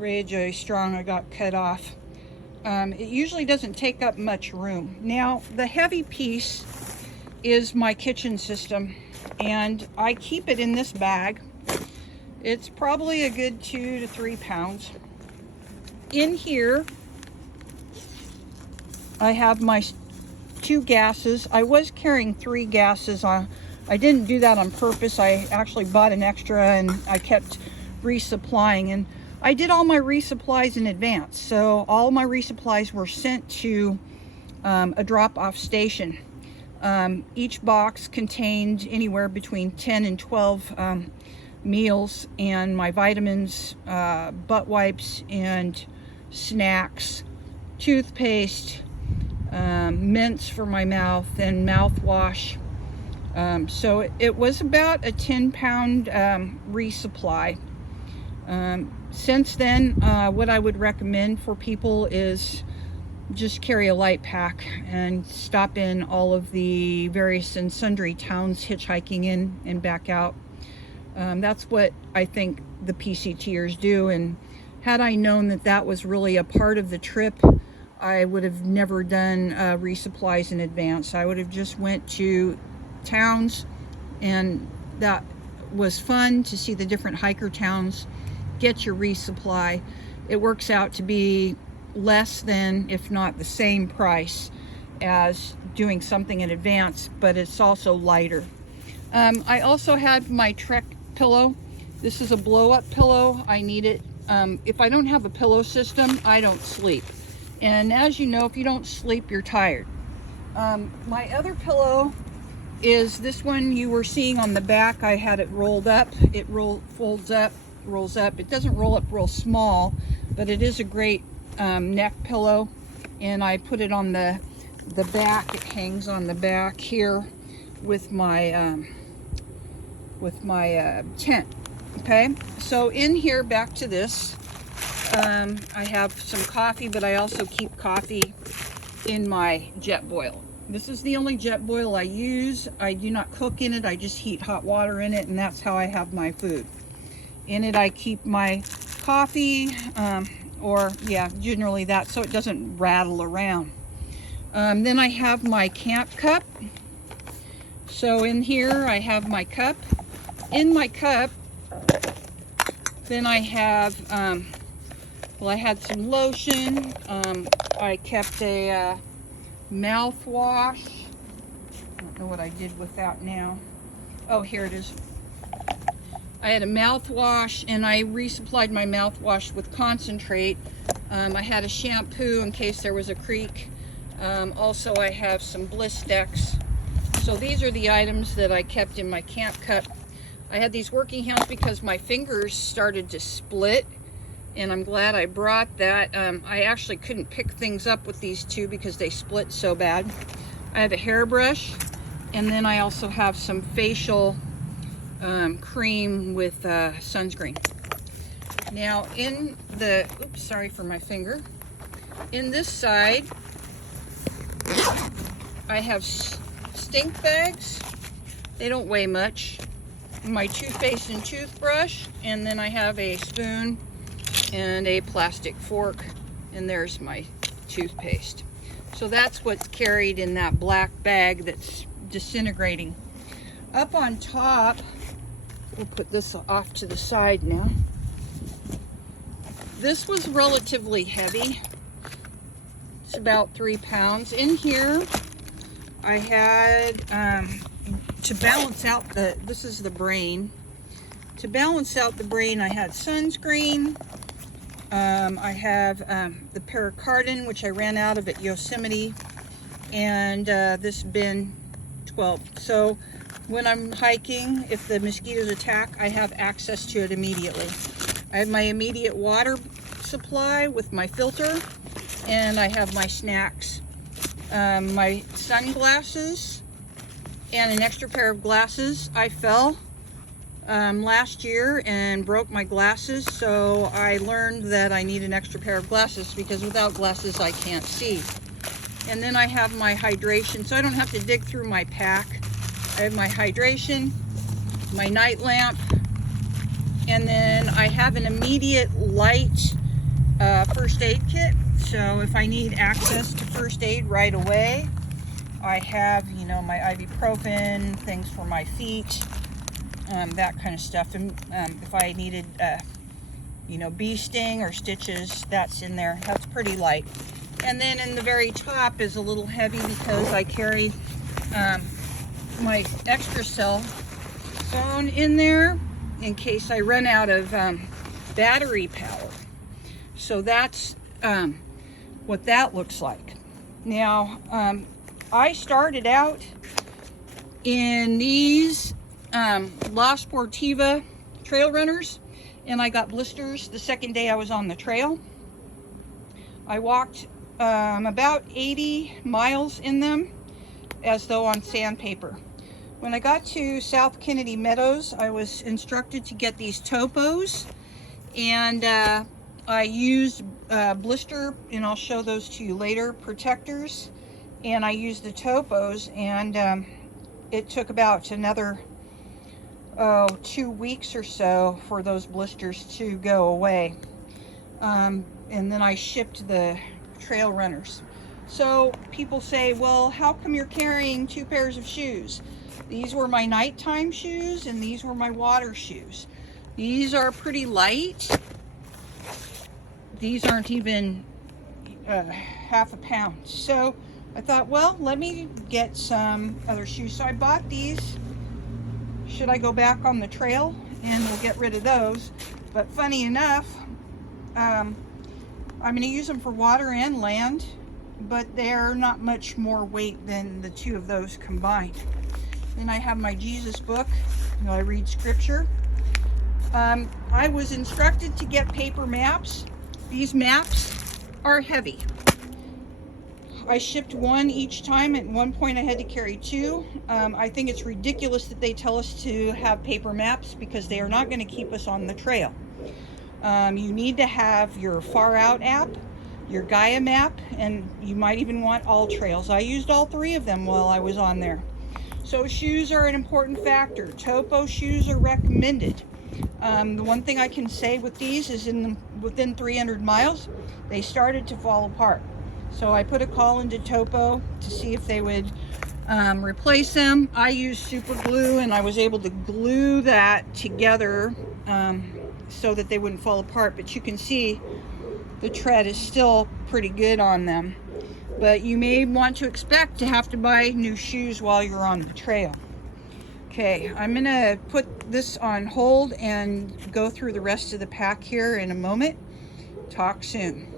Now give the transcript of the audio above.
really strong. I got cut off. It usually doesn't take up much room. Now, the heavy piece is my kitchen system, and I keep it in this bag. It's probably a good 2 to 3 pounds. In here, I have my 2 gases. I was carrying 3 gases. I didn't do that on purpose. I actually bought an extra and I kept resupplying. And I did all my resupplies in advance. So all my resupplies were sent to a drop-off station. Each box contained anywhere between 10 and 12 meals, and my vitamins, butt wipes and snacks, toothpaste, mints for my mouth, and mouthwash. So it was about a 10-pound resupply. Since then, what I would recommend for people is just carry a light pack and stop in all of the various and sundry towns hitchhiking in and back out. That's what I think the PCTers do, and had I known that that was really a part of the trip, I would have never done resupplies in advance. I would have just went to towns, and that was fun to see the different hiker towns, get your resupply. It works out to be less than, if not the same price as doing something in advance, but it's also lighter. I also had my Trek pillow. This is a blow-up pillow. I need it. If I don't have a pillow system, I don't sleep. And as you know, if you don't sleep, you're tired. My other pillow is this one you were seeing on the back. I had it rolled up. It folds up, rolls up. It doesn't roll up real small, but it is a great neck pillow. And I put it on the back. It hangs on the back here with my tent. Okay, so in here, back to this, I have some coffee, but I also keep coffee in my jet boil. This is the only jet boil I use. I do not cook in it. I just heat hot water in it, and that's how I have my food. In it, I keep my coffee, generally that, so it doesn't rattle around. Then I have my camp cup. So in here, I have my cup. In my cup, then I have, I had some lotion. I kept a mouthwash. I don't know what I did with that now. Oh, here it is. I had a mouthwash, and I resupplied my mouthwash with concentrate. I had a shampoo in case there was a creak. Also, I have some Blistex. So these are the items that I kept in my camp cup. I had these working hands because my fingers started to split, and I'm glad I brought that. I actually couldn't pick things up with these two because they split so bad. I have a hairbrush, and then I also have some facial cream with sunscreen. Now in the, oops, sorry for my finger. In this side, I have stink bags. They don't weigh much. My toothpaste and toothbrush, and then I have a spoon and a plastic fork, and there's my toothpaste. So that's what's carried in that black bag that's disintegrating. Up on top, we'll put this off to the side now. This was relatively heavy. It's about 3 pounds. In here, I had, to balance out this is the brain. To balance out the brain, I had sunscreen. I have the pericardium, which I ran out of at Yosemite, and this bin 12. So when I'm hiking, if the mosquitoes attack, I have access to it immediately. I have my immediate water supply with my filter, and I have my snacks. My sunglasses, and an extra pair of glasses. I fell last year and broke my glasses, so I learned that I need an extra pair of glasses because without glasses I can't see. And then I have my hydration, so I don't have to dig through my pack. I have my hydration, my night lamp, and then I have an immediate light first aid kit. So if I need access to first aid right away, I have, you know, my ibuprofen, things for my feet, that kind of stuff. And if I needed, you know, bee sting or stitches, that's in there. That's pretty light. And then in the very top is a little heavy because I carry my extra cell phone in there in case I run out of battery power. So that's what that looks like. Now, I started out in these La Sportiva trail runners, and I got blisters the second day I was on the trail. I walked about 80 miles in them as though on sandpaper. When I got to South Kennedy Meadows, I was instructed to get these topos, and I used blister, and I'll show those to you later, protectors, and I used the topos, and it took about another 2 weeks or so for those blisters to go away, and then I shipped the trail runners. So people say, well, how come you're carrying 2 pairs of shoes? These were my nighttime shoes, and these were my water shoes. These are pretty light. These aren't even half a pound. So I thought, well, let me get some other shoes. So I bought these. Should I go back on the trail, and we'll get rid of those. But funny enough, I'm going to use them for water and land, but they're not much more weight than the 2 of those combined. Then I have my Jesus book. You know, I read scripture. I was instructed to get paper maps. These maps are heavy. I shipped 1 each time. At one point I had to carry 2. I think it's ridiculous that they tell us to have paper maps because they are not going to keep us on the trail. You need to have your Far Out app, your Gaia map, and you might even want all trails. I used all 3 of them while I was on there. So shoes are an important factor. Topo shoes are recommended. The one thing I can say with these is within 300 miles, they started to fall apart. So I put a call into Topo to see if they would replace them. I used super glue, and I was able to glue that together so that they wouldn't fall apart. But you can see the tread is still pretty good on them. But you may want to expect to have to buy new shoes while you're on the trail. Okay, I'm gonna put this on hold and go through the rest of the pack here in a moment. Talk soon.